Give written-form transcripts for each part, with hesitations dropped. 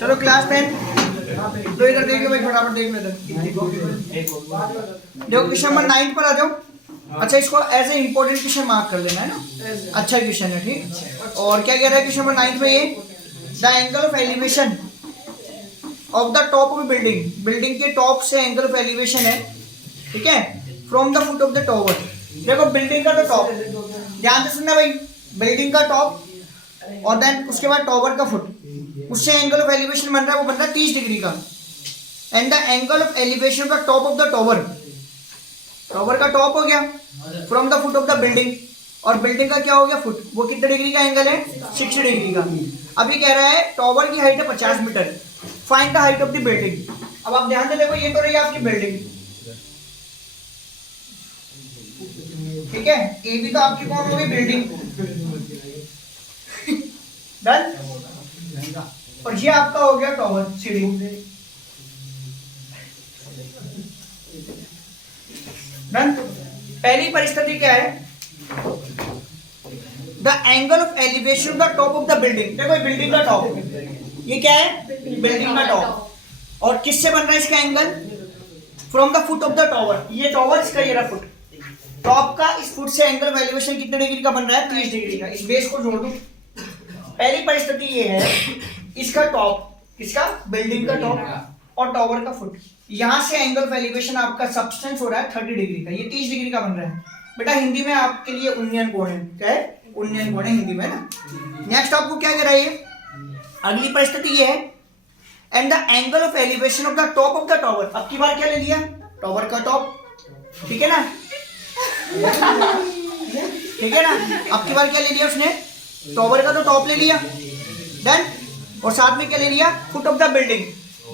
चलो क्लास 10 तो इधर देखिए भाई, फटाफट देख लेते हैं। देखो क्वेश्चन नंबर 9 पर आ जाओ। अच्छा, इसको as a important question mark कर लेना है ना, अच्छा क्वेश्चन है, ठीक। और क्या कह रहा है क्वेश्चन नंबर 9 में, ये the angle of elevation of the top of building, building के टॉप से एंगल ऑफ एलिवेशन है, ठीक है, from the foot of the tower. देखो बिल्डिंग का तो टॉप, ध्यान से सुनना भाई, बिल्डिंग का टॉप और देन उसके बाद टॉवर का फुट, उससे एंगल ऑफ एलिवेशन बन रहा है, वो बन रहा है 30 डिग्री का। And the angle of elevation of the top of the tower, tower का टॉप हो गया from the foot of the building, और बिल्डिंग का क्या हो गया फुट, वो कितने डिग्री का एंगल है, 60 डिग्री का। अभी कह रहा है टॉवर की हाइट है 50 meter, find the height of the building. अब आप ध्यान से देखो, ये तो रही आपकी बिल्डिंग, ठीक है, ये भी तो आपकी कौन होगी, बिल्डिंग, डन। और ये आपका हो गया टॉवर, सीढ़ी, डन। पहली परिस्थिति क्या है, the angle of elevation of the top of the building. देखो बिल्डिंग का टॉप, ये क्या है, बिल्डिंग का टॉप, और किससे बन रहा है इसका angle, from the foot of the tower. ये टॉवर, इसका ये रहा फुट, टॉप का इस फुट से एंगल ऑफ एलिवेशन कितने डिग्री का बन रहा है, 30 डिग्री का। इस बेस को जोड़ दूं। पहली परिस्थिति ये है, इसका टॉप, किसका, बिल्डिंग का टॉप और टॉवर का फुट, यहां से एंगल ऑफ एलिवेशन आपका सब्सटेंस हो रहा है 30 डिग्री का, ये 30 डिग्री का बन रहा है। बेटा हिंदी में आपके लिए उन्नयन कोण है, क्या है, उन्नयन कोण है हिंदी में ना। नेक्स्ट आपको क्या कह रहा है, अगली परिस्थिति ये है, and the angle of elevation of the top of the tower. अब की बार क्या ले लिया, टॉवर का टॉप, ठीक है ना, ठीक है ना। अब की बार क्या ले लिया उसने, टॉवर का तो टॉप ले लिया, डन। और साथ में क्या ले लिया, foot of the building,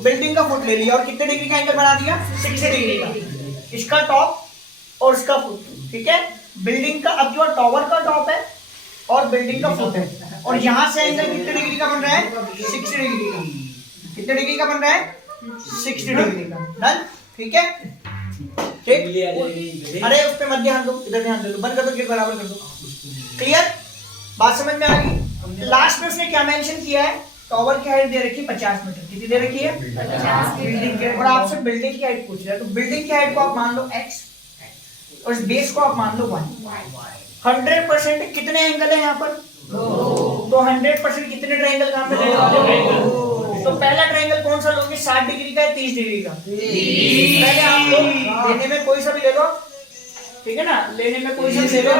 building का फुट ले लिया, और कितने डिग्री का एंगल बना दिया, 60 डिग्री का, इसका टॉप और इसका फुट, ठीक है। बिल्डिंग का, अब जो टॉवर का टॉप है और बिल्डिंग का फुट है, और यहां से एंगल कितने डिग्री का बन रहा है, 60 डिग्री का। कितने डिग्री का बन रहा है, 60 डिग्री का, डन, ठीक है, ठीक। अरे उस पे मत ध्यान दो, इधर ध्यान दे दो, बंद कर दो, गेट बराबर कर दो, क्लियर, बात समझ में आ गई। लास्ट में उसने क्या मेंशन किया है, टॉवर की हाइट दे रखी है 50 मीटर, कितनी दे रखी है, 50 बिल्डिंग के, और आपसे बिल्डिंग की हाइट पूछ रहा है, तो बिल्डिंग की हाइट को आप मान लो x और इस बेस को आप मान लो 1। 100% कितने एंगल है यहाँ पर, तो 100% कितने ट्रायंगल काम में रहने वाले, तो पहला ट्रायंगल कौन सा लोगे, 60 डिग्री का है, 30 डिग्री का, पहले आप लोग लेने में कोई सा भी ले लो, ठीक है ना, लेने में कोई सा भी ले लो।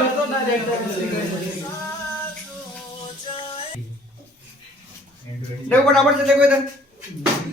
देखो फटाफट से देखो इधर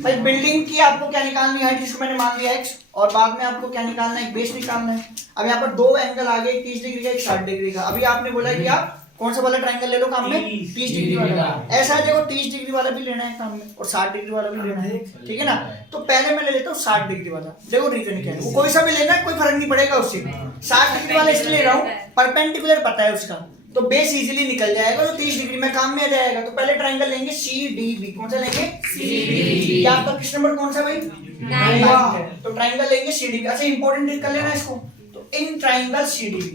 भाई, बिल्डिंग की आपको क्या निकालनी है, जिसको मैंने मान लिया x, और बाद में आपको क्या निकालना है, बेस निकालना है। अब यहाँ पर दो एंगल आ गए, 30 डिग्री का, एक 60 डिग्री का। अभी आपने बोला कि आप कौन सा वाला ट्रायंगल ले लो काम में, 30 डिग्री वाला। ऐसा है देखो, 30 डिग्री वाला भी लेना है काम में और 60 डिग्री वाला भी लेना है, ठीक है ना। तो पहले मैं ले लेता हूँ 60 डिग्री वाला। देखो रीजन क्या है, वो कोई सा भी लेना है, कोई फर्क नहीं पड़ेगा उससे। 60 डिग्री वाला इसलिए ले रहा हूँ, परपेंडिकुलर पता है उसका, तो बेस इजीली निकल जाएगा, तो 30 डिग्री में काम में आ जाएगा। तो पहले ट्रायंगल लेंगे CDB, कौन सा लेंगे, CDB। ये आपका किस नंबर कौन सा भाई, 9। तो ट्रायंगल लेंगे CDB। अच्छा इंपॉर्टेंट कर लेना इसको, तो इन ट्रायंगल CDB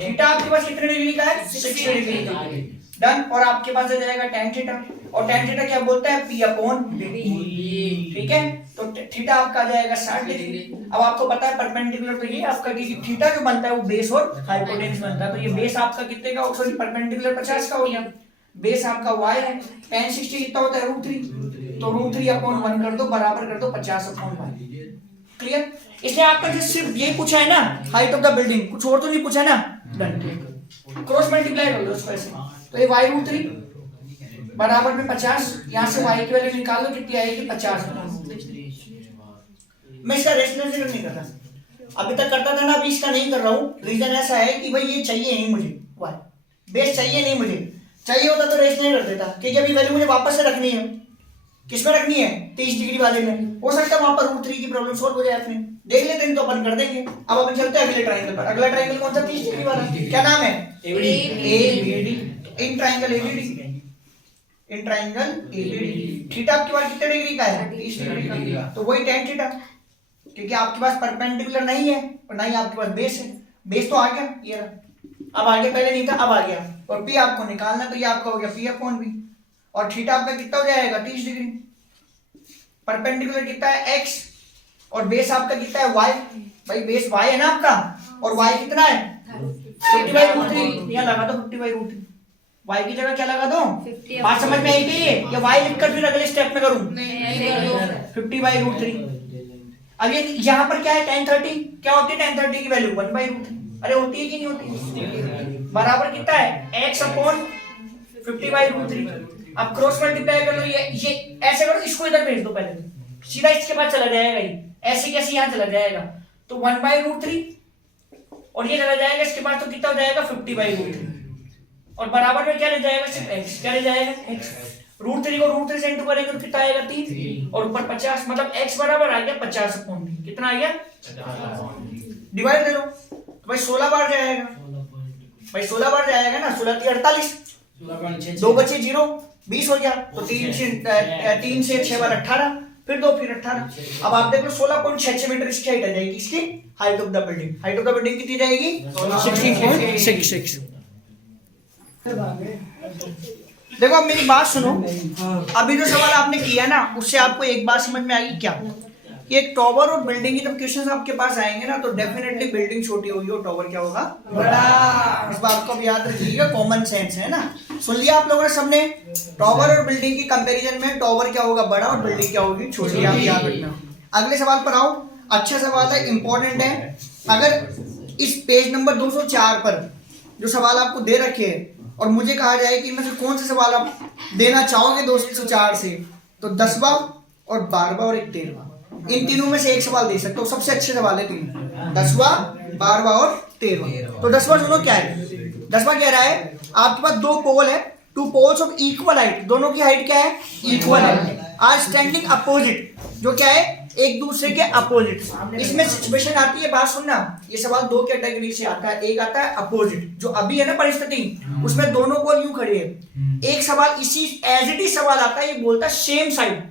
थीटा आपके पास कितने डिग्री का है, 60 डिग्री का, डन। और आपके पास आ जाएगा tan थीटा, और tan थीटा क्या बोलता है, P/B, ठीक है। तो थीटा आपका आ जाएगा 60 डिग्री। अब आपको पता है परपेंडिकुलर, तो ये आपका थीटा जो बनता है वो बेस और हाइपोटेन्यूस बनता है। तो ये बेस आपका कितने का, सॉरी परपेंडिकुलर 50 का हो गया, बेस आपका y है, tan 60 कितना होता है, √3, तो √3/1 कर दो, बराबर कर दो 50/y, क्लियर। इसलिए आपका जो सिर्फ ये पूछा है ना, हाइट ऑफ द बिल्डिंग, कुछ और तो नहीं पूछा ना, डन। क्रॉस मल्टीप्लाई कर लो उसको ऐसे, तो ये y√3 बराबर में 50, यहाँ से y की वैल्यू निकालो, कितनी आएगी, 50। मैं इसका रेशनलाइजेशन नहीं करता, अभी तक करता था ना, अभी इसका नहीं कर रहा हूँ। रीजन ऐसा है कि भाई ये चाहिए नहीं मुझे, y बेस चाहिए नहीं मुझे, चाहिए होता तो रेशनलाइज कर देता, क्योंकि अभी वैल्यू मुझे वापस से रखनी है। किसमें रखनी है, 30 डिग्री वाले में। हो सकता है वहां पर √3 की प्रॉब्लम सॉल्व हो जाए, अपने देख लेते हैं, तो अपन कर देंगे। अब अपन चलते हैं अगले ट्रायंगल पर। अगला ट्रायंगल कौन सा, 30 डिग्री वाला, क्या नाम है, ABD। In triangle ABD, in triangle ABD theta आपके पास कितने डिग्री का है, 30 डिग्री का, तो वही tan थीटा, क्योंकि आपके पास परपेंडिकुलर नहीं है और नहीं आपके पास बेस है। बेस तो आ गया, ये रहा। अब आगे पहले नहीं था, अब आ गया। और P आपको निकालना, तो ये आपका हो गया P/B, और थीटा आपका कितना हो जाएगा 30 डिग्री। परपेंडिकुलर कितना है x और बेस आपका कितना है y। भाई बेस y है ना आपका और y कितना है 50/√3। यहाँ लगा दो 50/√3। y की जगह क्या लगा दो, बात समझ में आई कि ये या y लिखकर फिर अगले स्टेप में करूं 50/√3। अब ये यहाँ पर क्या है tan 30, क्या होती है tan 30 की वैल्यू 1/√3। अरे होती है कि नहीं होती, बराबर कितना है x/50/√3। अब क्रॉस मल्टीप्लाई कर लो, ये ऐसे करो, इसको इधर भेज दो पहले, सीधा इसके बाद चला जाएगा, ये ऐसे कैसे यहाँ चला जाएगा, तो 1/√3 और ये चला जाएगा इसके बाद, तो कितना हो जाएगा 50/√3 और बराबर में क्या रह जाएगा सिर्फ x, क्या रह जाएगा x। √3 को √3 से इंटू करेंगे तो कितना आएगा 3 और ऊपर 50, मतलब x बराबर आ गया 50/3। कितना आ गया, डिवाइड दे लो तो भाई 16 बार जाएगा, भाई 16 बार जाएगा ना, 16 × 48, 2 बचे 0, 20 हो गया, तो 3 से 6 बार 18, फिर 2 फिर 18। अब आप देख लो 16.66 मीटर इसकी हाइट आ जाएगी, इसकी height of the building. Height of the building कितनी जाएगी 16.66। देखो अब मेरी बात सुनो, अभी जो सवाल आपने किया ना उससे आपको एक बात समझ में आएगी क्या, कि एक टॉवर और बिल्डिंग की जब क्वेश्चंस आपके पास आएंगे ना तो डेफिनेटली बिल्डिंग छोटी होगी और टॉवर क्या होगा बड़ा। इस बात को भी याद रखिएगा, कॉमन सेंस है ना। सुन लिया आप लोगों ने सबने, टॉवर और बिल्डिंग की कंपैरिजन में टॉवर क्या होगा बड़ा और बिल्डिंग क्या होगी छोटी, आप याद रखना। अगले सवाल पर आओ, अच्छा सवाल है, इंपॉर्टेंट है। अगर इस पेज नंबर 204 पर जो सवाल आपको दे रखे हैं और मुझे कहा जाए कि इनमें से कौन से सवाल आप देना चाहोगे 204 से, तो 10वां और 12वां और 13वां, इन तीनों में से एक सवाल दे सकते हो। सबसे अच्छे सवाल है तीन, 10वां 12वां और 13वां। तो 10वां सुनो क्या है, 10वां कह रहा है आपके पास 2 पोल है, 2 पोल्स ऑफ इक्वल हाइट, दोनों की हाइट क्या है इक्वल है, आर स्टैंडिंग अपोजिट, जो क्या है एक दूसरे के अपोजिट। इसमें सिचुएशन आती है, बात सुनना, ये सवाल 2 कैटेगरी से आता है। एक आता है अपोजिट, जो अभी है ना परिस्थिति, उसमें दोनों पोल यूं खड़े हैं। एक सवाल इसी एज इट इज सवाल आता है, ये बोलता है सेम साइड।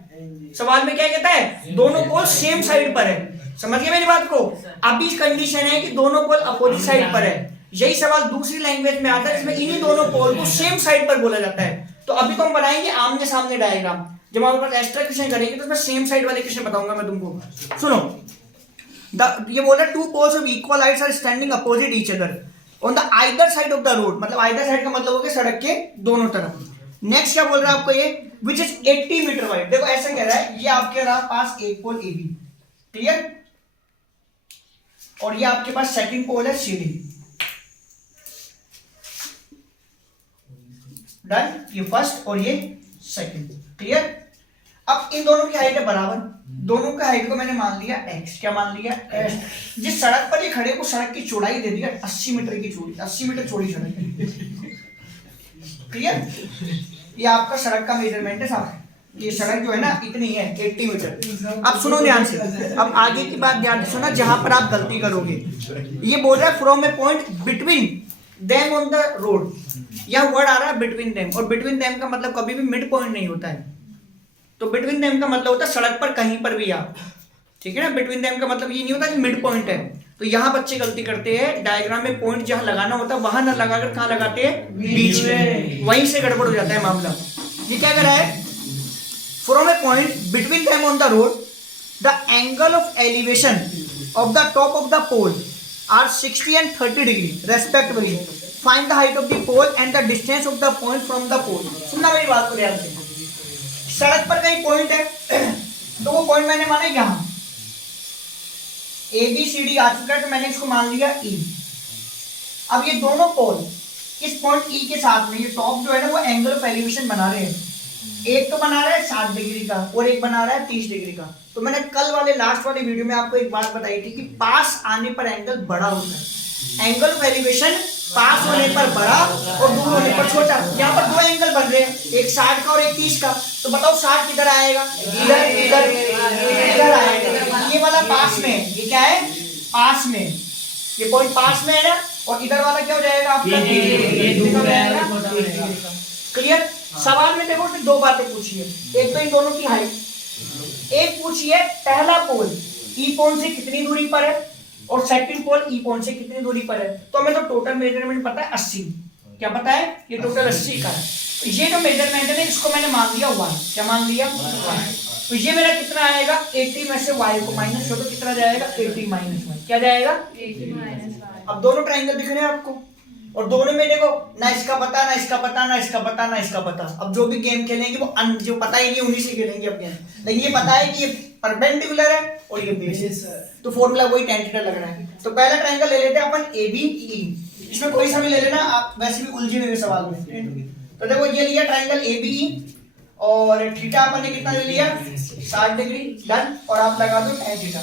सवाल में क्या कहता है, दोनों पोल सेम साइड पर है। समझ गए मेरी बात को। अभी कंडीशन है कि दोनों पोल अपोजिट साइड पर है। यही सवाल दूसरी लैंग्वेज में आता है, इसमें इन्हीं दोनों पोल को सेम साइड पर बोला जाता है। तो अभी तो हम बनाएंगे आमने सामने डायग्राम, जब हमारे पास एक्स्ट्रा क्वेश्चन करेंगे तो उसमें सेम साइड वाले क्वेश्चन बताऊंगा मैं तुमको। सुनो, ये बोल रहा है 2 poles of equal heights are standing opposite each other on the either side of the road, मतलब either side का मतलब हो गया सड़क के दोनों तरफ। नेक्स्ट क्या बोल रहा है आपको, ये विच इज 80 मीटर वाइड। देखो ऐसा कह रहा है, ये आपके रहा पास एक पोल ए बी, क्लियर, और ये आपके पास सेकंड पोल है सी डी, डन, ये फर्स्ट और ये सेकंड, क्लियर। अब इन दोनों की हाइट है बराबर, दोनों का हाइट को मैंने मान लिया x, क्या मान लिया x। जिस सड़क पर ये खड़े को सड़क की चौड़ाई दे दिया 80 मीटर की चौड़ी, 80 मीटर चौड़ी सड़क है, क्लियर। ये आपका सड़क का मेजरमेंट है साहब, ये सड़क जो है ना इतनी है 80 मीटर। अब सुनो ध्यान से, अब आगे की बात ध्यान से सुना जहां पर आप गलती करोगे। ये बोल रहा है from a point between them on the road, यह वर्ड आ रहा है बिटवीन देम, और बिटवीन देम का मतलब कभी भी मिड पॉइंट नहीं होता है। तो बिटवीन देम का मतलब होता है सड़क पर कहीं पर भी आप, ठीक है ना। बिटवीन देम का मतलब ये नहीं होता कि मिड पॉइंट है। तो यहाँ बच्चे गलती करते हैं, डायग्राम में पॉइंट जहां लगाना होता है वहां ना लगाकर कहां लगाते हैं, बीच में, वहीं से गड़बड़ हो जाता है मामला। ये क्या कर रहा है, from a point between them on the road the angle of elevation of the top of the pole are 60 and 30 degree respectively, find the height of the pole and the distance of the point from the pole. सुनना मेरी बात को ध्यान से, सड़क पर कहीं point है तो वो पॉइंट मैंने माना यहां ए बी सी डी आ चुका है, तो मैंने इसको मान लिया ई। अब ये दोनों पोल इस पॉइंट ई के साथ में, ये टॉप जो है ना वो एंगल ऑफ एलिवेशन बना रहे हैं। एक तो बना रहा है 60 डिग्री का और एक बना रहा है 30 डिग्री का। तो मैंने कल वाले लास्ट वाले वीडियो में आपको एक बात बताई थी कि पास आने पर एंगल बड़ा होता है, एंगल ऑफ एलिवेशन पास होने पर बड़ा और दूर होने पर छोटा। यहाँ पर 2 एंगल बन रहे हैं, एक 60 का और एक 30 का। तो बताओ 60 किधर आएगा, इधर इधर इधर आएगा। ये वाला पास में, ये क्या है पास में, ये पॉइंट पास में है ना, और इधर वाला क्या हो जाएगा आपका, क्लियर। सवाल में देखो उसने 2 बातें पूछी है, एक तो इन दोनों की हाइट, एक पूछी है पहला पोल ई पॉइंट से कितनी दूरी पर है और सेकंड पोल ई पॉइंट से कितनी दूरी पर है। तो हमें तो टोटल मेजरमेंट पता है 80, क्या पता है, ये टोटल 80 का है। ये जो मेजरमेंट है ना इसको मैंने मान लिया 1। क्या मान लिया 1। तो ये मेरा कितना आएगा 80 में से y को माइनस कर दो, कितना जाएगा 80 माइनस 1। क्या जाएगा 80 माइनस 1। अब दोनों ट्रायंगल दिख रहे हैं आपको, और दोनों में देखो ना इसका पता ना इसका पता ना इसका पता ना इसका पता। अब जो भी गेम खेलेंगे वो जो पता ही नहीं उन्हीं से खेलेंगे अब गेम। लेकिन ये पता है कि ये परपेंडिकुलर है और ये बेस है, तो फॉर्मूला वही tan थीटा लग रहा है। तो पहला ट्रायंगल ले लेते हैं अपन ABE। इसमें कोई सा भी ले लेना, आप वैसे भी उलझे हुए सवाल में। तो देखो ये लिया ट्रायंगल ABE और थीटा अपन ने कितना ले लिया 60 डिग्री। डन। और आप लगा दो tan थीटा,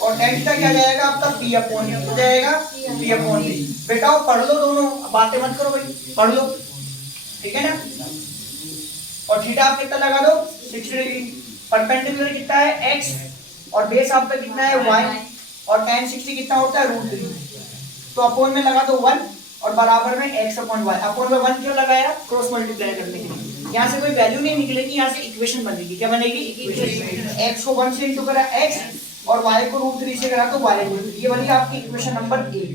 और tan थीटा क्या जाएगा आपका P अपॉन हो जाएगा P अपॉन P। बेटा वो पढ़ लो दोनों, बातें मत करो भाई, पढ़ लो, ठीक है ना। और थीटा आप कितना लगा दो 60 डिग्री। परपेंडिकुलर कितना है x और बेस आपका कितना है y, और tan 60 कितना होता है √3। तो अपोन में लगा दो 1 और बराबर में x अपॉन y। अपोन में 1 क्यों लगाया, क्रॉस मल्टीप्लाई करने के लिए। यहाँ से कोई वैल्यू नहीं निकलेगी, यहाँ से इक्वेशन बनेगी। क्या बनेगी इक्वेशन। x को 1 से इंटू करा x और y को √3 से करा तो y। ये बनी आपकी इक्वेशन नंबर 1।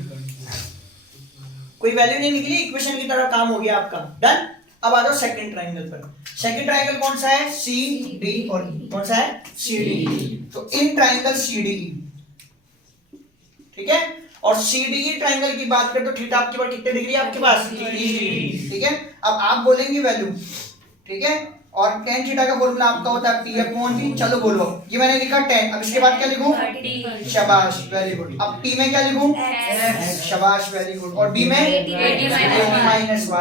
कोई वैल्यू नहीं निकली, इक्वेशन की तरह काम हो गया आपका। डन। अब आ जाओ सेकंड ट्रायंगल पर। सेकंड ट्रायंगल कौन सा है CD और E। कौन सा है CD। तो इन ट्रायंगल CDE, ठीक है। और CDE ट्रायंगल की बात करें तो थीटा आपके पास कितने डिग्री है आपके पास 30 डिग्री, ठीक है। अब आप बोलेंगे वैल्यू, ठीक है। और tan थीटा का फॉर्मूला आपका होता है P अपॉन V। चलो बोलो, ये मैंने लिखा 10। अब इसके बाद क्या लिखूं 30। शाबाश वेरी गुड। अब P में क्या लिखूं शाबाश वेरी गुड, और B में 80 माइनस y।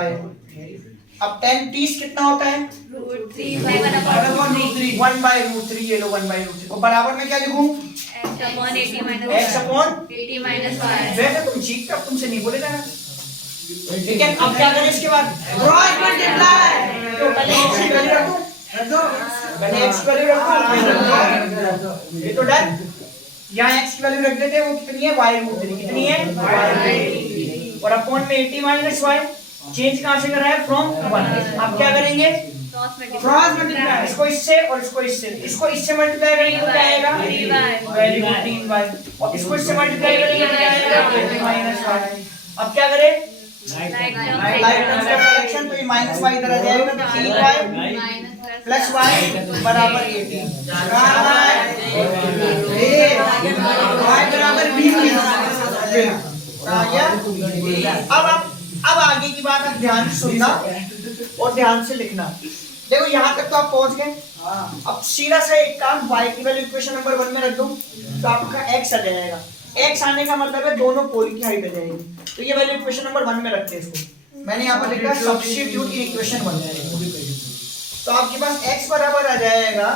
अब tan 30 कितना होता है √3 by 1/√3। 1/√3। ये लो 1/√3। और बराबर में क्या लिखूं x upon 80 minus x upon 80 minus 1। वैसे तुम सीखते, अब तुमसे नहीं बोलेगा ना, ठीक है। अब क्या करें इसके बाद क्रॉस मल्टीप्लाई। तो पहले x की वैल्यू रखो, पहले x की वैल्यू रखो, ये तो डन। यहाँ x की वैल्यू रख देते हैं, वो कितनी है y√3। कितनी है y। और अपॉन में 80 माइनस y। चेंज कहां से कर रहा है फ्रॉम 1। आप क्या करेंगे क्रॉस मल्टीप्लाई। इसको इससे और इसको इससे, इसको इससे मल्टीप्लाई करेंगे तो क्या आएगा वेरी गुड 3y। और इसको इससे मल्टीप्लाई करेंगे तो क्या आएगा माइनस y। अब क्या करें लाइक टर्म्स का कलेक्शन, तो ये माइनस y इधर आ जाएगा, तो 3y प्लस y बराबर 80। y बराबर 20 आ गया। अब आगे की बात आप ध्यान से सुनना और ध्यान से लिखना। देखो यहाँ तक तो आप पहुंच गए। अब सीधा सा एक काम, y की वैल्यू इक्वेशन नंबर 1 में रख दो तो आपका x आ जाएगा। x आने का मतलब है दोनों पोल की हाइट आ जाएगी। तो ये वैल्यू इक्वेशन नंबर 1 में रखते हैं इसको। मैंने यहाँ पर लिखा सब्स्टिट्यूट इन इक्वेशन 1। तो आपके पास x बराबर आ जाएगा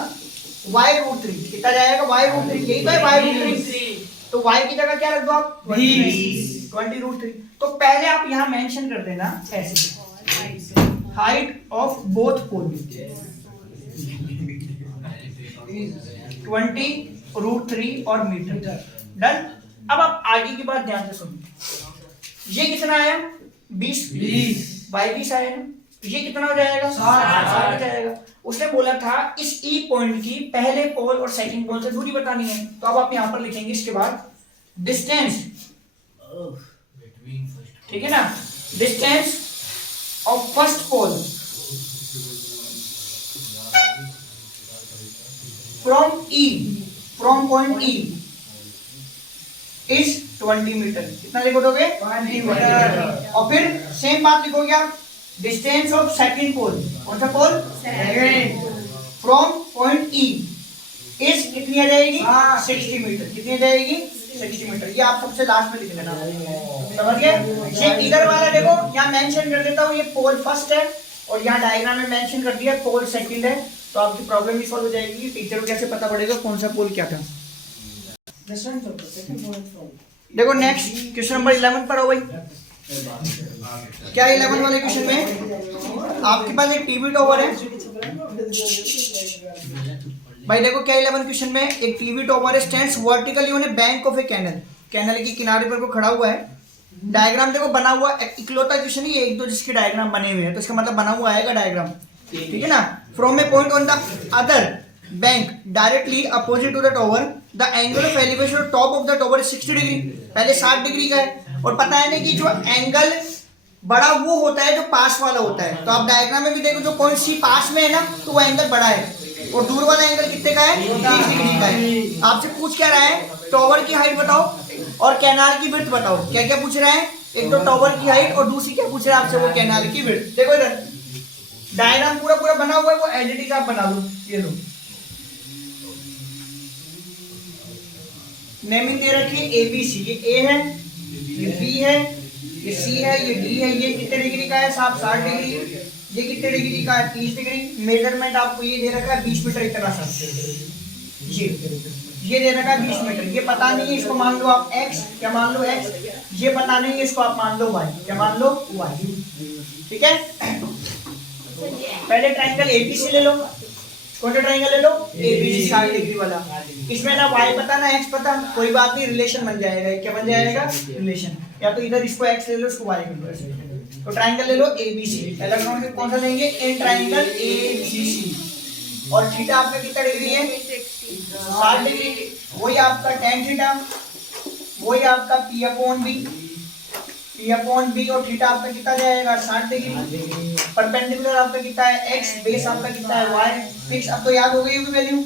y√3। कितना जाएगा y√3, यही तो है y√3। तो y की जगह क्या रख दो आप 20√3। तो पहले आप यहाँ मेंशन कर देना ऐसे हाइट ऑफ बोथ पोल 20√3 और मीटर। डन। अब आप आगे की बात ध्यान से सुनो। ये कितना आया 20 बाई 20 आया ना, ये कितना हो जाएगा 60 हो जाएगा। उसने बोला था इस E पॉइंट की पहले पोल और सेकंड पोल से दूरी बतानी है। तो अब आप यहाँ पर लिखेंगे इसके बाद डिस्टेंस, ठीक है ना, distance of first pole from point E is 20 meter. कितना लिखोगे 20 मीटर। और फिर सेम बात लिखोगे आप डिस्टेंस ऑफ सेकंड पोल। कौन सा पोल फ्रॉम पॉइंट E इज कितनी आ जाएगी 60 मीटर। कितनी आ जाएगी 60 मीटर। ये आप सबसे लास्ट में लिख लेना, समझ गए। सेम इधर वाला देखो यहाँ मेंशन कर देता हूँ, ये पोल फर्स्ट है और यहाँ डायग्राम में मेंशन कर दिया पोल सेकंड है। तो आपकी प्रॉब्लम भी सॉल्व हो जाएगी। टीचर को कैसे पता पड़ेगा कौन सा पोल क्या था। देखो नेक्स्ट क्वेश्चन नंबर 11 पर हो भाई। क्या 11 वाले क्वेश्चन में आपके पास एक टीवी टॉवर है भाई। देखो क्या 11 क्वेश्चन में एक TV tower stands vertically on a bank of a canal. Canal के किनारे पर को खड़ा हुआ है। डायग्राम देखो बना हुआ, इकलौता क्वेश्चन ही एक दो जिसके डायग्राम बने हुए हैं, तो इसका मतलब बना हुआ आएगा डायग्राम, ठीक है ना। From a point on the other bank directly opposite to the tower the angle of elevation of top of the tower 60 degree. पहले 60 डिग्री का है और पता है ना कि जो एंगल बड़ा वो होता है जो पास वाला होता है। तो आप डायग्राम में भी देखो, जो पॉइंट सी पास में है ना, तो वो एंगल बड़ा है, और दूर वाला एंगल कितने का है, 30 डिग्री का है। आपसे पूछ क्या रहा है, टॉवर की हाइट बताओ और कैनाल की विड्थ बताओ। क्या क्या पूछ रहा है, एक तो टॉवर की हाइट और दूसरी क्या पूछ रहा है आपसे, वो कैनाल की विड्थ। देखो इधर डायग्राम पूरा पूरा बना हुआ है, वो एज इट इज आप बना लो। ये लो, नेमिंग दे रखी है ABC, ये A है, ये B है, ये C है, ये D है। ये कितने डिग्री का है साहब, 60 डिग्री। ये कितने डिग्री का है, 30 डिग्री। मेजरमेंट आपको ये दे रखा है 20 मीटर इतना सा, ये दे रखा है 20 मीटर। ये पता नहीं है, इसको मान लो आप x, क्या मान लो x। ये पता नहीं है, इसको आप मान लो y, क्या मान लो y। ठीक है, पहले ट्रायंगल ABC ले लो। कौन सा ट्रायंगल ले लो, ABC 60 डिग्री वाला। इसमें ना y पता ना x पता, कोई बात नहीं, रिलेशन बन जाएगा। क्या बन जाएगा, रिलेशन। या तो इधर इसको x ले लो, इसको y कर लो। तो ट्रायंगल ले लो ABC। पहला ट्रायंगल कौन सा लेंगे, इन ट्रायंगल ABC। और थीटा आपका कितना डिग्री है, 60 डिग्री। वही आपका tan थीटा, वही आपका P अपॉन B, और थीटा आपका कितना जाएगा, 60 डिग्री। परपेंडिकुलर आपका कितना है x, बेस आपका कितना है y। फिक्स, अब तो याद हो गई होगी वैल्यू,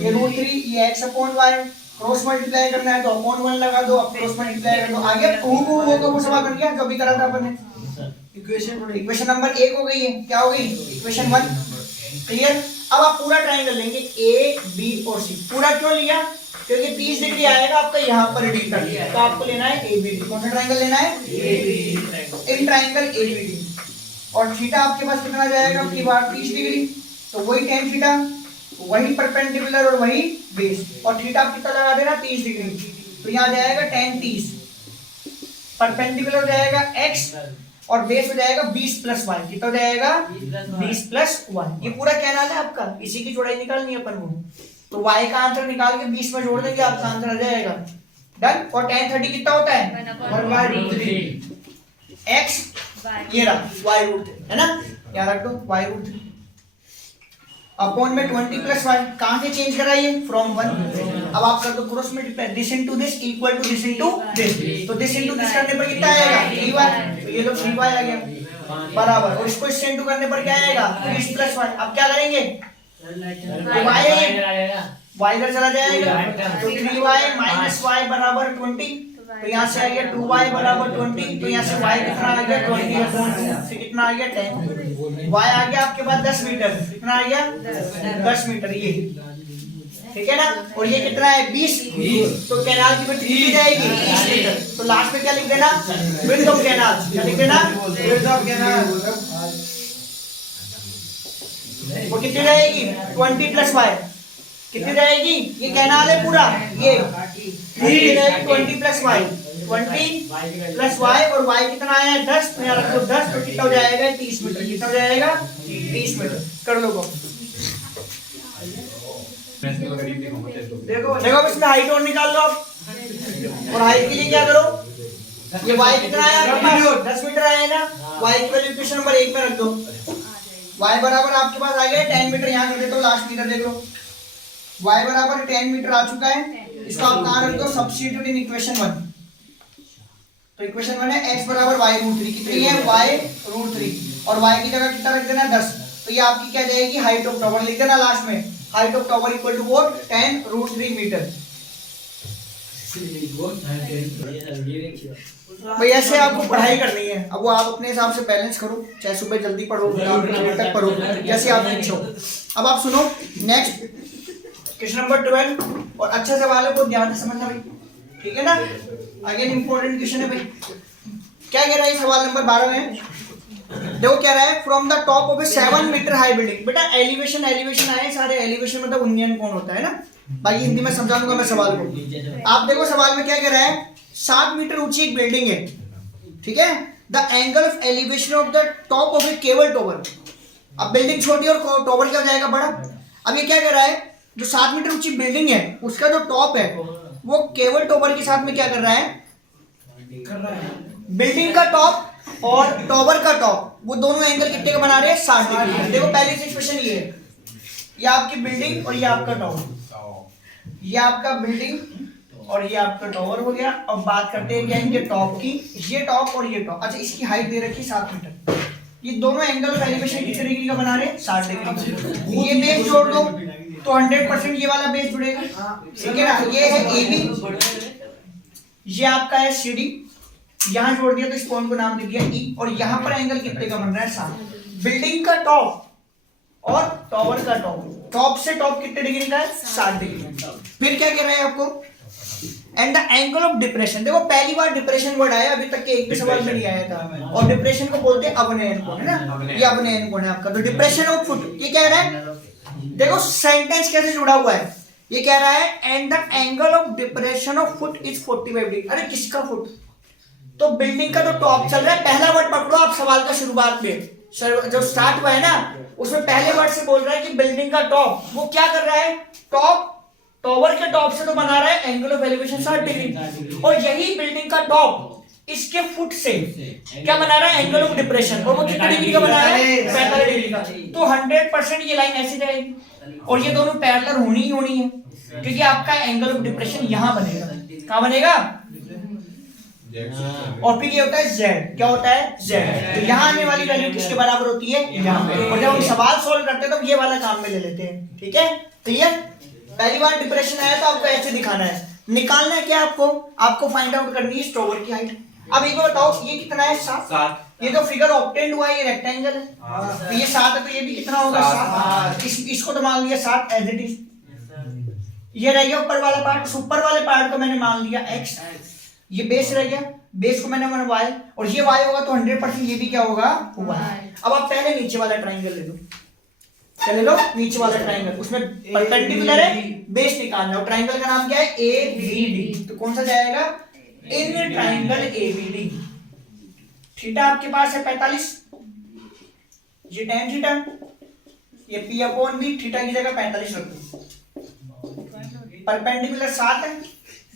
ये √3, ये x upon y। Cross multiply करना है तो अपॉन 1 लगा दो, अब क्रॉस मल्टीप्लाई कर दो। आगे वो सवाल बन गया जो भी करा था अपन ने। इक्वेशन नंबर 1 हो गई है, क्या हो गई, इक्वेशन 1। क्लियर। अब आप पूरा ट्रायंगल लेंगे A, B और C। पूरा क्यों लिया, क्योंकि 30 डिग्री आएगा आपका यहाँ पर डी तक, तो आपको लेना है ABD। कौन सा ट्रायंगल लेना है, ABD, इन ट्रायंगल ABD। और थीटा आपके पास कितना जाएगा आपकी बार, 30 डिग्री। तो वही tan थीटा, वही परपेंडिकुलर और वही बेस। और थीटा आप कितना लगा देना, 30 डिग्री। तो यहाँ जाएगा tan 30, परपेंडिकुलर हो जाएगा x और बेस हो जाएगा 20 प्लस y। कितना हो जाएगा, 20 प्लस y। ये पूरा कैनाल है आपका, इसी की चौड़ाई निकालनी है अपन को। तो y का आंसर निकाल के 20 में जोड़ देंगे, आपका आंसर आ जाएगा। डन। और tan 30 कितना होता है, 1/√3 x, ये रहा y√3 है ना, क्या रख दो y√3 अपॉन में 20 प्लस y। कहां से चेंज कराइए, फ्रॉम 1। अब आप कर दो cross multiply, this into this equal to this into this. तो दिस इनटू दिस करने पर कितना आएगा, 3y। तो ये लो 3y आ गया बराबर, और इसको इससे इनटू करने पर क्या आएगा, 20 प्लस y। अब क्या करेंगे, y इधर चला जाएगा, तो 3y माइनस y बराबर 20। तो यहाँ से आ गया 2y बराबर 20। तो यहाँ से y कितना आ गया, 20 से कितना आ गया 10। y आ गया आपके पास 10 मीटर। कितना आ गया, 10 मीटर। ये ठीक है ना, और ये कितना है, 20। तो कैनाल की विड्थ कितनी जाएगी, 30 मीटर। तो लास्ट में क्या लिख देना, विड्थ ऑफ कैनाल। क्या लिख देना, विड्थ ऑफ कैनाल। वो कितनी जाएगी, 20 प्लस y। कितनी जाएगी, ये कैनाल है पूरा, ये 20 प्लस y, 20 प्लस y, और y कितना आया है, 10। तो यहाँ रखो 10, तो कितना हो जाएगा, 30 मीटर। कितना हो जाएगा, 30 मीटर। कर लो को देखो देखो, इसमें हाइट और निकाल लो आप। और हाइट के लिए क्या करो, ये y कितना आया आपके पास, 10 मीटर आया है ना। y की वैल्यू इक्वेशन नंबर 1 में रख दो। y बराबर आपके पास आ गया 10 मीटर। यहाँ कर देते हो लास्ट मीटर, देख लो y बराबर 10 मीटर आ चुका है। इसको आप कहाँ रख दो, सब्स्टिट्यूट इन इक्वेशन 1। तो इक्वेशन 1 है x बराबर y√3। कितनी है, y√3, और y की जगह कितना रख देना, 10। तो ये आपकी क्या जाएगी, हाइट ऑफ टावर। लिख देना लास्ट में, height of tower equal to what, 10√3 meter. भाई ऐसे आपको पढ़ाई करनी है। अब वो आप अपने हिसाब से बैलेंस करो, चाहे सुबह जल्दी पढ़ो या फिर तक पढ़ो, जैसे आप इच्छा हो। अब आप सुनो नेक्स्ट क्वेश्चन नंबर 12, और अच्छा सवाल है, बहुत ध्यान से समझना भाई, ठीक है ना। अगेन इंपॉर्टेंट क्वेश्चन है भाई। क्या कह रहा है सवाल नंबर 12 में, देखो क्या रहा है, from the top of a 7 meter high building. बेटा एलिवेशन आए सारे, एलिवेशन मतलब उन्नयन कोण होता है ना, बाकी हिंदी में समझा दूंगा मैं सवाल को। आप देखो सवाल में क्या कह रहा है, 7 मीटर ऊंची एक बिल्डिंग है, ठीक है। The angle of elevation of the top of A cable tower. अब बिल्डिंग छोटी और टॉवर क्या हो जाएगा, बड़ा। अब ये क्या कह रहा है, जो 7 मीटर ऊंची बिल्डिंग है उसका जो टॉप है वो केबल टॉवर के साथ में क्या कर रहा है, बिल्डिंग का टॉप और टॉवर का टॉप, वो दोनों एंगल कितने का बना रहे हैं, 60 डिग्री। देखो पहले से क्वेश्चन ये है, ये आपकी बिल्डिंग और ये आपका टॉवर, ये आपका बिल्डिंग और ये आपका टॉवर हो गया। अब बात करते हैं क्या इनके टॉप की, ये टॉप और ये टॉप। अच्छा इसकी हाइट दे रखी 7 मीटर। ये दोनों एंगल ऑफ एलिवेशन कितने डिग्री का बना रहे हैं? 60 डिग्री। ये बेस जोड़ दो तो 100% ये वाला बेस जुड़ेगा, ठीक है ना। ये है AB, ये आपका है CD, यहाँ जोड़ दिया तो इस पॉइंट को नाम दे दिया E, और यहाँ पर एंगल कितने का बन रहा है? 60। बिल्डिंग का टॉप और टॉवर का टॉप, टॉप से टॉप कितने डिग्री का है? 60 डिग्री। फिर क्या कह रहे हैं आपको? And the angle of depression. देखो पहली बार डिप्रेशन वर्ड आया, अभी तक के एक भी सवाल में नहीं आया था। और डिप्रेशन को बोलते हैं अवनयन कोण, है ना, ये अवनयन कोण है आपका। तो डिप्रेशन ऑफ फुट, ये कह रहा है, देखो सेंटेंस कैसे जुड़ा हुआ है। ये कह रहा है and the angle of depression of foot is 45 degree. अरे किसका फुट? तो बिल्डिंग का तो टॉप चल रहा है। पहला वर्ड पकड़ो आप सवाल का शुरुआत में, जो स्टार्ट हुआ है ना, उसमें पहले वर्ड से बोल रहा है कि बिल्डिंग का टॉप, वो क्या कर रहा है? टॉप, टॉवर के टॉप से तो बना रहा है एंगल ऑफ एलिवेशन 60 डिग्री, और यही बिल्डिंग का टॉप इसके फुट से क्या बना रहा है? एंगल ऑफ डिप्रेशन, और वो कितने डिग्री का बना है? 45 डिग्री का। तो 100% ये लाइन ऐसे जाएगी, और ये दोनों पैरेलल होनी ही होनी है, क्योंकि आपका एंगल ऑफ डिप्रेशन यहाँ बनेगा। कहाँ बनेगा? और फिर ये होता है Z, क्या होता है? Z। तो यहाँ आने वाली वैल्यू किसके बराबर होती है? यहाँ पे। और जब हम सवाल सोल्व करते हैं तो ये वाला काम में ले लेते हैं, ठीक है, क्लियर। पहली बार डिप्रेशन आया तो आपको ऐसे दिखाना है, निकालना है क्या आपको? आपको फाइंड आउट करनी है टॉवर की हाइट। अब एक बार बताओ ये कितना है? 7। ये जो फिगर ऑब्टेन्ड हुआ है ये रेक्टेंगल है, तो ये 7 है, तो ये भी कितना होगा? 7। इसको तो मान लिया 7 एज इट इज। ये रह गया ऊपर वाला पार्ट, ऊपर वाले पार्ट को मैंने मान लिया x, ये बेस रह गया, बेस को मैंने माना y, और ये y होगा तो 100% ये भी क्या होगा? y। अब आप पहले नीचे वाला ट्राइंगल ले लो, चले लो नीचे वाला ट्राइंगल, उसमें परपेंडिकुलर है, बेस निकालना है। ट्राइंगल का नाम क्या है? ABD। तो कौन सा जाएगा? In triangle ABD। थीटा आपके पास है 45, ये tan थीटा, ये P/B, थीटा की जगह 45 रख दो। परपेंडिकुलर 7 है,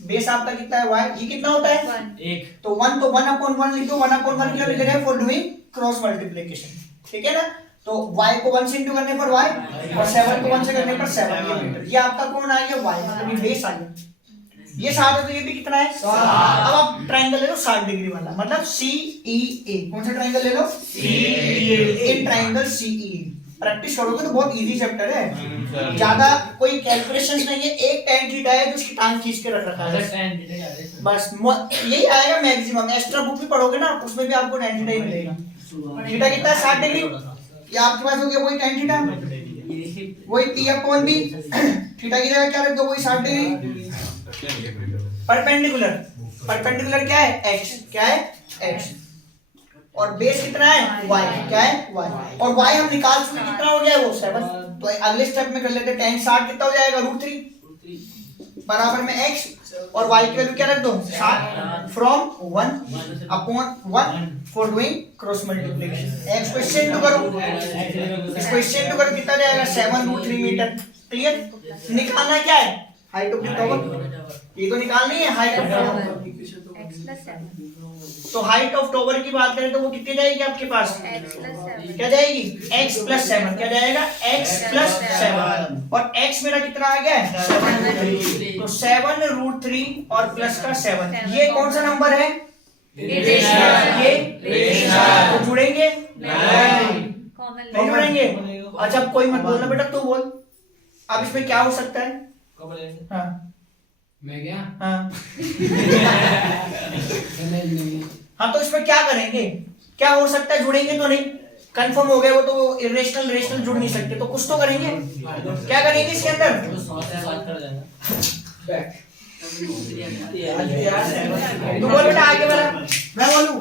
बेस आपका कितना है? y। ये कितना होता है? 1। तो 1, तो 1/1 लिख दो। 1/1 क्यों लिख रहे हैं? फॉर डूइंग क्रॉस मल्टीप्लिकेशन, ठीक है ना। तो y को 1 से इंटू करने पर y, और 7 को 1 से करने पर 7, ये मीटर। ये आपका कौन आ गया? y, मतलब ये बेस आ गया। ये 7 है तो ये भी कितना है? 7। अब आप ट्राइंगल ले लो 60 डिग्री वाला, मतलब CEA। कौन सा ट्राइंगल ले लो? CEA। In triangle CEA practice करोगे तो बहुत इजी चैप्टर है, ज्यादा कोई कैलकुलेशंस नहीं है। एक tan थीटा है जो उसकी टांग खींच के रख रखा है, बस यही आएगा मैक्सिमम। एक्स्ट्रा बुक भी पढ़ोगे ना, उसमें भी आपको tan थीटा ही मिलेगा। थीटा कितना है? 60 डिग्री। ये आपके पास हो गया वही tan थीटा, वही P/B। थीटा की जगह क्या रख दो? वही 60 डिग्री। परपेंडिकुलर, परपेंडिकुलर क्या है? x, क्या है? x, और बेस कितना है? y, क्या है? y, और y हम निकाल चुके, कितना हो गया वो? 7। तो अगले स्टेप में कर लेते हैं। tan 60 कितना हो जाएगा? √3 बराबर में x, और y की वैल्यू क्या रख दो? 7 from 1/1 for doing cross multiplication. x को इससे इंटू करो, इसको इससे इंटू करो, कितना जाएगा? 7 √3 मीटर। क्लियर। निकालना क्या है? हाइट ऑफ द टॉवर, ये तो निकालनी है हाइट ऑफ टॉवर। तो हाइट ऑफ टॉवर की बात करें तो वो कितनी जाएगी आपके पास? क्या जाएगी? x + 7। क्या जाएगा? x + 7, और x मेरा कितना आ गया है? 7 तो 7 √3 और प्लस का 7, ये कौन सा नंबर है? ये तो जुड़ेंगे नहीं जुड़ेंगे? अच्छा अब कोई मत बोलना बेटा, तू बोल। अब इसमें क्या हो सकता है? हाँ मैं क्या? हाँ हाँ, तो इसमें क्या करेंगे? क्या हो सकता है? जुड़ेंगे तो नहीं, कंफर्म हो गए वो तो। इरेशनल रेशनल जुड़ नहीं सकते, तो कुछ तो करेंगे। क्या करेंगे इसके अंदर? तू बोल बेटा, आगे वाला मैं बोलूं?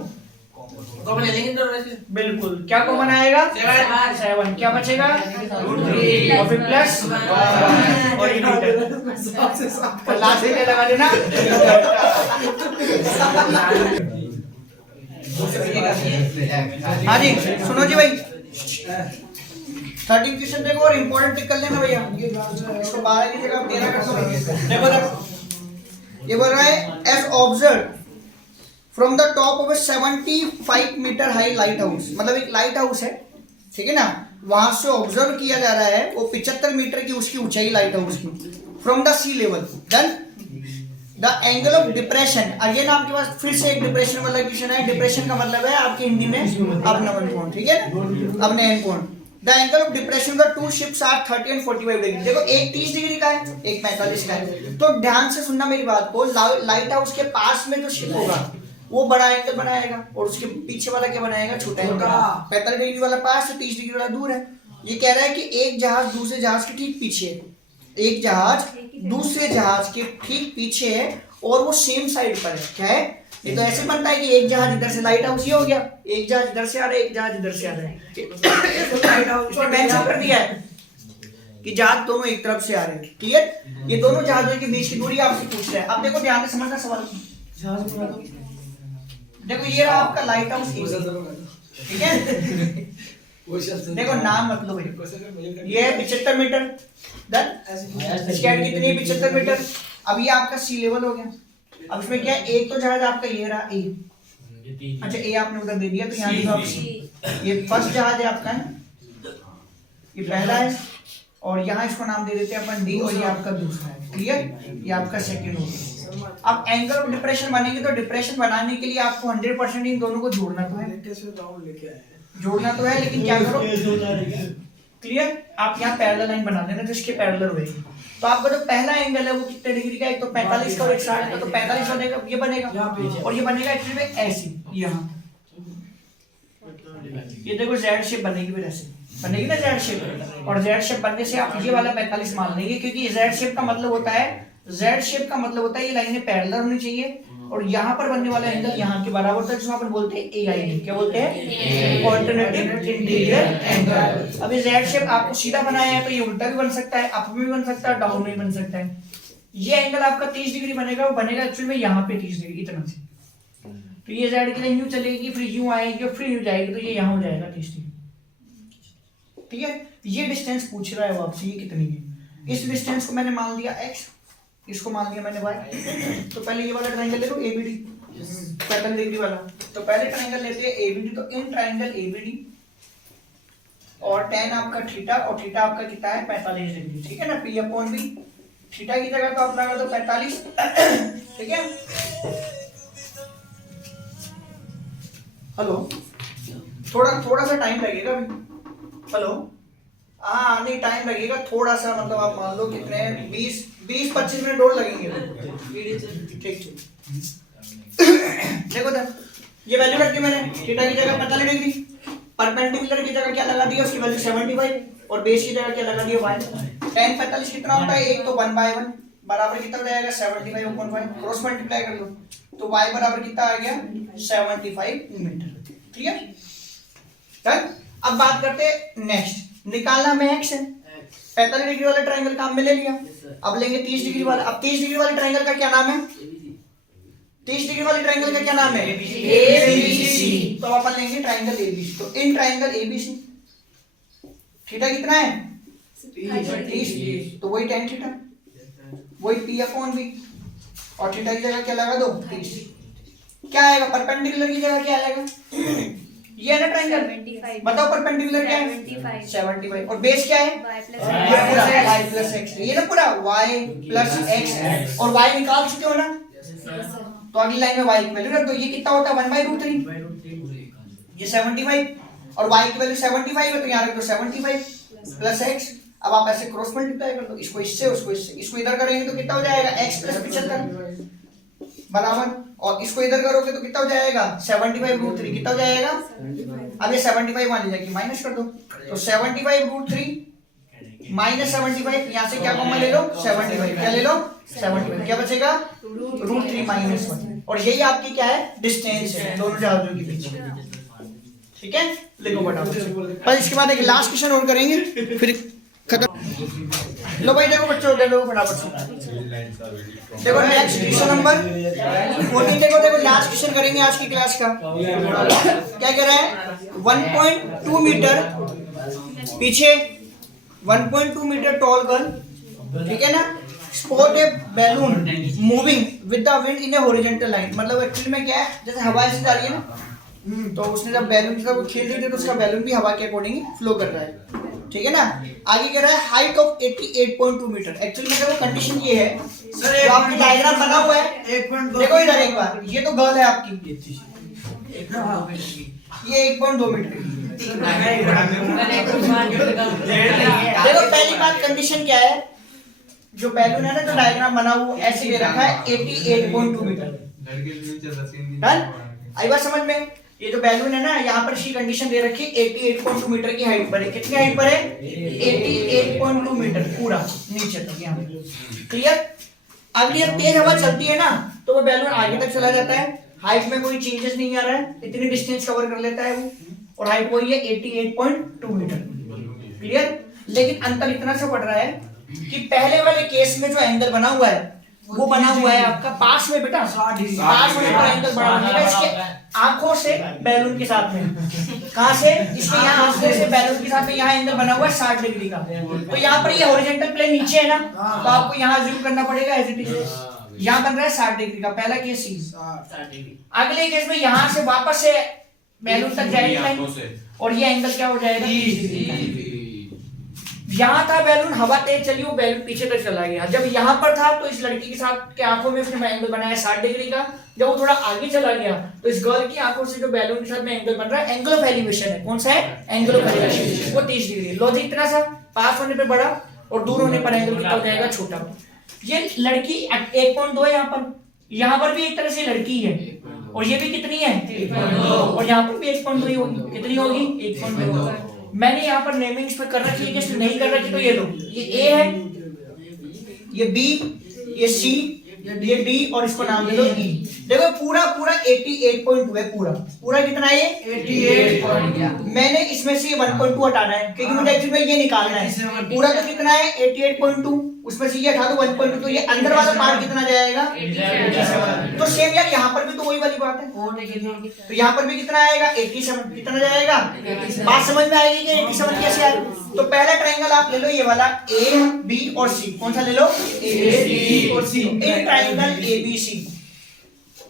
कॉमन ले लेंगे तो वैसे बिल्कुल। क्या कॉमन आएगा? 7। क्या बचेगा? √3 और फिर प्लस और ये मीटर। लास्ट में लगा देना। हाँ जी सुनो जी भाई, 13 क्वेश्चन देखो और इंपॉर्टेंट टिक कर लेना भैया। इसको 12 की जगह 13 कर दो। देखो ये बोल रहा है as observe from the top of a 75 meter high lighthouse, मतलब एक लाइट हाउस है, ठीक है ना, वहां से ऑब्जर्व किया जा रहा है वो 75 मीटर की उसकी ऊंचाई लाइट हाउस की, from the sea level. Then the angle of depression, again आपके पास फिर से एक डिप्रेशन वाला क्वेश्चन है। डिप्रेशन का मतलब है आपकी हिंदी में अवनमन कोण, ठीक है, अवनयन कोण। द एंगल ऑफ डिप्रेशन का two ships are 30 and 45 degree. देखो एक 30 डिग्री का है, एक 45 का है। तो ध्यान से सुनना मेरी बात को, लाइट हाउस के पास में जो शिप होगा वो बड़ा एंगल बनाएगा और उसके पीछे वाला क्या बनाएगा, छोटा एंगल। 45 डिग्री वाला पास है, 30 डिग्री वाला दूर है। ये कह रहा है कि एक जहाज दूसरे जहाज के ठीक पीछे है, एक जहाज दूसरे जहाज के ठीक पीछे है और वो सेम साइड पर है। क्या है ये, तो ऐसे बनता है कि एक जहाज इधर से, लाइट हाउस ये हो गया, एक जहाज इधर से आ रहा है, एक जहाज इधर से आ रहा है। लाइट हाउस को मेंशन कर दिया है कि जहाज दोनों एक तरफ से आ रहे हैं। क्लियर, ये दोनों जहाजों के बीच की दूरी आपसे पूछ रहा है। अब देखो ध्यान से समझना सवाल। देखो ये रहा आपका लाइट हाउस, ठीक है। देखो नाम मतलब ये है 75 मीटर, इसकी हाइट कितनी है, 75 मीटर। अब ये आपका सी लेवल हो गया। अब इसमें क्या है, एक तो जहाज आपका ये रहा ए, अच्छा ए आपने उधर दे दिया तो यहाँ लिखा सी। ये फर्स्ट जहाज है आपका, है ये पहला है, और यहाँ इसको नाम दे देते हैं अपन डी, और ये आपका दूसरा है। क्लियर, ये आपका सेकंड हो गया। अब एंगल ऑफ डिप्रेशन बनेगी, तो डिप्रेशन बनाने के लिए आपको 100% इन दोनों को जोड़ना तो है, लेकिन क्या करो, क्लियर, आप यहाँ पैरेलल लाइन बना देना जिसके पैरेलल होएगी। तो आपका जो पहला एंगल है वो कितने डिग्री का है, एक तो 45 का और एक 60 का। तो 45 बनेगा, ये बनेगा, और ये बनेगा एक्चुअली में ऐसे यहाँ, ये देखो जेड शेप बनेगी, फिर ऐसे बनेगी ना जेड शेप। और जेड शेप बनने से आप ये वाला 45 मान लेंगे, क्योंकि जेड शेप का मतलब होता है, जेड शेप का मतलब होता है ये लाइनें पैरेलल होनी चाहिए, और यहाँ पर बनने वाला एंगल यहाँ के बराबर होता है, जिसको अपन बोलते हैं एआईडी। क्या बोलते हैं, ऑल्टरनेटिव इंटीरियर एंगल। अब ये जेड शेप आपको सीधा बनाया है तो ये उल्टा भी बन सकता है, अप में भी बन सकता है, डाउन में भी बन सकता है। ये एंगल आपका 30 डिग्री बनेगा, वो बनेगा एक्चुअली में यहाँ पे 30 डिग्री इतना से। तो ये जेड की लाइन यूं चलेगी, फिर यूं आएगी और फिर यूं जाएगी, तो ये यहाँ हो जाएगा 30 डिग्री। ठीक है, ये डिस्टेंस पूछ रहा है वो आपसे, ये कितनी है। इस डिस्टेंस को मैंने मान लिया x, इसको मान लिया मैंने y। तो पहले ये वाला ट्रायंगल ले लो ABD, 45 डिग्री वाला। तो पहले ट्रायंगल लेते हैं ABD। तो इन ट्रायंगल ABD और tan आपका थीटा, और थीटा आपका कितना है 45 डिग्री, ठीक है ना। P/B, थीटा की जगह तो आप लगा दो 45, ठीक है। हेलो, थोड़ा सा टाइम लगेगा अभी। हेलो, हाँ नहीं टाइम लगेगा थोड़ा सा, मतलब आप मान लो कितने 20-25 मिनट और लगेंगे। ठीक देखो सर, ये वैल्यू रखी मैंने, थीटा की जगह 45 डिग्री, परपेंडिकुलर की जगह क्या लगा दिया, उसकी वैल्यू 75, और बेस की जगह क्या लगा दिया y। tan 45 कितना होता है, एक तो 1/1 बराबर कितना हो जाएगा 75/5, क्रॉस मल्टीप्लाई कर लो, तो y बराबर कितना आ गया 75 मीटर। ठीक है डन। अब बात करते हैं नेक्स्ट, निकालना में x है। 45 डिग्री वाला ट्रायंगल काम में ले लिया, अब लेंगे 30 डिग्री वाला। अब 30 डिग्री वाले ट्रायंगल का क्या नाम है, 30 डिग्री वाले ट्रायंगल का क्या नाम है, ABC। तो अपन लेंगे ट्रायंगल ABC। तो इन ट्रायंगल ABC थीटा कितना है 30, तो वही tan थीटा, वही P/B, और थीटा की जगह क्या लगा दो 30। क्या आएगा, परपेंडिकुलर की जगह क्या आएगा, ये है ना ट्रायंगल, बताओ परपेंडिकुलर क्या है 75, और बेस क्या है ये पूरा y प्लस x, ये ना पूरा y प्लस x, और y निकाल चुके हो ना, तो अगली लाइन में y की वैल्यू रख दो। ये कितना होता है 1/√3, ये 75, और y की वैल्यू 75 है, तो यहाँ रख दो 75 प्लस x। अब आप ऐसे क्रॉस मल्टीप्लाई कर दो, इसको इससे उसको इससे, इसको इधर करेंगे तो कितना हो जाएगा x प्लस 75 बराबर, और इसको इधर करोगे तो कितना हो जाएगा 75√3, कितना हो जाएगा। अब ये 75 मान लीजिए कि माइनस कर दो, तो 75√3 माइनस 75, यहाँ से क्या कॉमन ले लो 75, क्या ले लो 75, क्या बचेगा √3 माइनस 1, और यही आपकी क्या है डिस्टेंस है दोनों जहाजों के बीच। ठीक है, लिखो फटाफट। पर इसके बाद एक लास्ट क्वेश्चन और करेंगे फिर खत्म। लो भाई देखो बच्चों, देखो फटाफट से देखो नेक्स्ट क्वेश्चन नंबर 14। देखो लास्ट क्वेश्चन करेंगे आज की क्लास का। क्या कह रहा है 1.2 मीटर पीछे 1.2 मीटर टॉल गर्ल, ठीक है ना, spot A balloon moving with the wind in A horizontal line. मतलब एक्चुअली में क्या है, जैसे हवा ऐसे जा रही है ना, तो उसने जब बैलून की तरफ खेल रही थी तो उसका बैलून भी हवा के अकॉर्डिंग फ्लो कर रहा है। ठीक है ना, आगे कह रहा है हाइट ऑफ 88.2 मीटर। एक्चुअली में वो कंडीशन ये है जो आपकी डायग्राम बना हुआ है, देखो इधर एक बार, ये तो गर्ल है आपकी, ये 1.2 मीटर की। देखो पहली बात कंडीशन क्या है, जो बैलून है ना, जो डायग्राम बना हुआ ऐसे दे रखा है 88.2 मीटर। डन? आई बात समझ में? ये जो बैलून है ना, यहाँ पर इसकी कंडीशन दे रखी है 88.2 मीटर की हाइट पर है। कितनी हाइट पर है? 88.2 मीटर पूरा नीचे तक यहाँ पे। क्लियर? अगली जब तेज हवा चलती है ना, तो वो बैलून आगे तक चला जाता है, हाइट में कोई चेंजेस नहीं आ रहा है, इतनी डिस्टेंस कवर कर लेता है वो, और हाइट वही है 88.2 मीटर। क्लियर? लेकिन अंतर इतना सा पड़ रहा है कि पहले वाले केस में जो एंगल बना हुआ है वो बना हुआ है आपका पास में, बेटा पास होने पर एंगल बड़ा बनेगा इसके आंखों से बैलून के साथ में। कहां से? इसके यहाँ आंखों से बैलून के साथ में यहाँ एंगल बना हुआ है 60 डिग्री का। तो यहाँ पर ये हॉरिजॉन्टल प्लेन नीचे है ना, तो आपको यहाँ जूम करना पड़ेगा एज इट इज। यहाँ बन रहा है 60 डिग्री का, पहला केस सी। अगले केस में यहाँ से वापस से बैलून तक जाएगी लाइन, और ये एंगल क्या हो जाएगा? 30 डिग्री का। यहाँ था बैलून, हवा तेज चली, वो बैलून पीछे तक चला गया। जब यहाँ पर था तो इस लड़की के साथ के आंखों में उसने एंगल बनाया 60 डिग्री का। जब वो थोड़ा आगे चला गया तो इस गर्ल की आंखों से जो बैलून के साथ में एंगल बन रहा है, एंगल ऑफ एलिवेशन है। कौन सा है? एंगल ऑफ एलिवेशन, वो 30 डिग्री। लॉजिक इतना सा, पास होने पे बड़ा और दूर होने पर एंगल कितना हो जाएगा? छोटा। ये लड़की 1.2 है, यहाँ पर भी एक तरह से लड़की है, और ये भी कितनी है? 1.2, और यहाँ पर भी 1.2 ही होगी। कितनी होगी? 1.2। मैंने यहाँ पर नेमिंग इस पर कर रखी है, कि नहीं कर रखी तो ये लो, ये ए है, ये बी, ये सी, ये डी, और इसको नाम दे दो ई। देखो पूरा पूरा 88.2 है, पूरा पूरा कितना है? 88। मैंने इसमें से 1.2 हटाना है, क्योंकि मुझे एक्चुअली में ये निकालना है। पूरा तो कितना है? 88.2, उसमें से ये हटा दो 1.2, तो ये अंदर वाला पार्ट कितना जाएगा? 87। तो सेम यार यहाँ पर भी तो वही वाली बात है, तो यहाँ पर भी कितना आएगा? 87। कितना जाएगा? बात समझ में आएगी कि 87 कैसे आएगा? तो पहला ट्राइंगल आप ले लो, ये वाला ए, बी और सी। कौन सा ले लो? ए, बी और C. In triangle A B C,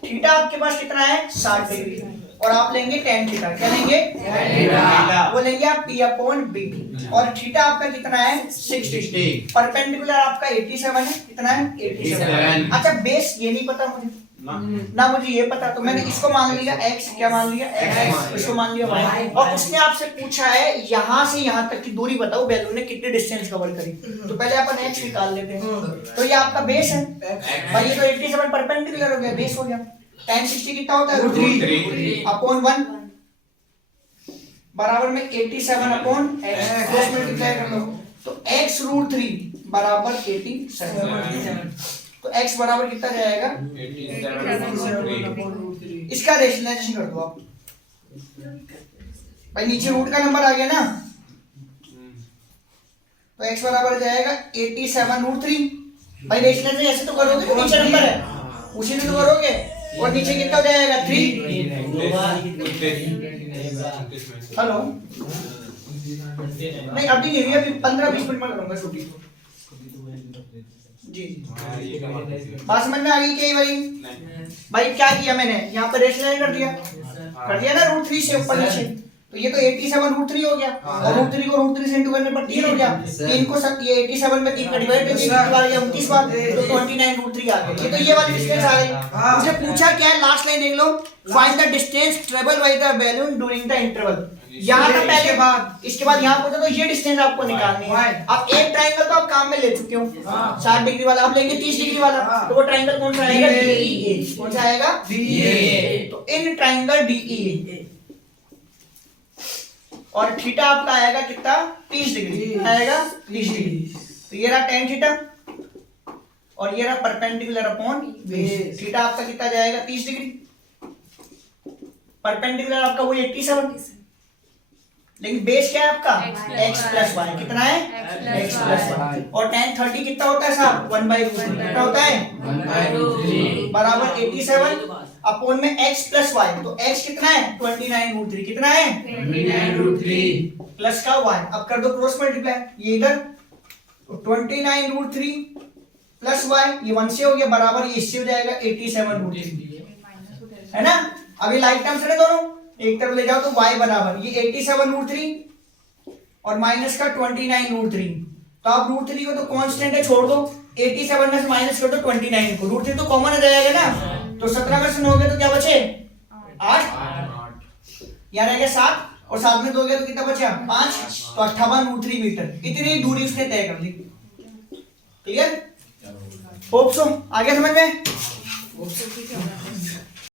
theta आपके पास कितना है? 60 डिग्री, और आप लेंगे tan थीटा। क्या लेंगे? वो लेंगे आप p अपॉन b, और थीटा आपका कितना है? 60। परपेंडिकुलर आपका 87 है। कितना है? 87। अच्छा बेस ये नहीं पता मुझे ना, मुझे ये पता, तो मैंने इसको मान लिया x। क्या मान लिया? x। इसको मान लिया y। और उसने आपसे पूछा है यहाँ से यहाँ तक की दूरी बताओ बैलून ने कितनी डिस्टेंस कवर करी, तो पहले अपन x निकाल लेते हैं। तो ये आपका बेस है भाई, ये तो 87 परपेंडिकुलर हो गया, बेस हो गया। tan 60 कितना होता है? √3 अपॉन 1 बराबर में 87 अपॉन x। क्रॉस मल्टीप्लाई कर लो, तो x √3 बराबर 87। तो x बराबर कितना जाएगा? 87/√3। इसका रेशनलाइजेशन कर दो आप भाई, नीचे रूट का नंबर आ गया ना, तो x बराबर जाएगा 87/√3। भाई रेशनलाइजेशन ऐसे तो करोगे तो नीचे नंबर है उसी में तो करोगे, और नीचे कितना हो जाएगा? 3। हेलो नहीं अभी नहीं, अभी 15-20 मिनट में करूंगा छुट्टी। जी बात समझ में आ गई क्या भाई? भाई क्या किया मैंने यहाँ पर रेशनलाइज कर दिया ना √3 से ऊपर नीचे, तो ये तो 87/√3 हो गया, और √3 को √3 से इंटू करने पर 3 हो गया। 3 को ये 87 में 3 का डिवाइड कर दिया, 3 बार या 29 बार, तो 29√3 आ गया। ये तो ये वाली डिस्टेंस आ गई। मुझे पूछा क्या है? लास्ट लाइन देख लो, find the distance travel by the balloon during the interval. यहाँ था पहले, इसके बाद यहाँ पहुंचा, तो ये डिस्टेंस आपको निकालनी है। अब एक ट्रायंगल तो आप काम में ले चुके हो, 60 डिग्री वाला, अब लेंगे 30 डिग्री वाला, तो वो ट्रायंगल कौन सा आएगा? DEA। कौन सा आएगा? DEA। तो इन ट्रायंगल DEA, और थीटा आपका आएगा कितना? 30 डिग्री आएगा, 30 डिग्री। तो ये रहा tan थीटा, और ये रहा परपेंडिकुलर अपॉन बेस। थीटा आपका कितना जाएगा? 30 डिग्री। परपेंडिकुलर आपका वही 87, लेकिन बेस क्या है आपका? x plus Y. कितना है? x plus Y. और tan 30 कितना होता है साहब? 1/√3। कितना होता है? 1/√3 बराबर 87 अपॉन में x प्लस वाई। तो x कितना है? 29√3। कितना है? 29√3 प्लस का y। अब कर दो क्रॉस मल्टीप्लाई, ये इधर, तो 29√3 प्लस y, ये 1 से हो गया, बराबर ये इससे हो जाएगा 87√3, है ना? अभी लाइक टर्म्स है दोनों, एक तरफ ले जाओ तो y बराबर ये 87√3 और माइनस का 29√3, तो आप √3 को तो कांस्टेंट है छोड़ दो, 87 में से माइनस कर दो 29 को, √3 तो कॉमन आ जाएगा ना, तो 17 में से 9 गए तो क्या बचे 8, यहाँ रह गया 7 और 7 में 2 गए तो कितना बचा 5, तो 58√3 मीटर, इतनी दूरी उसने तय कर ली। क्लियर? होप सो आ गया समझ में?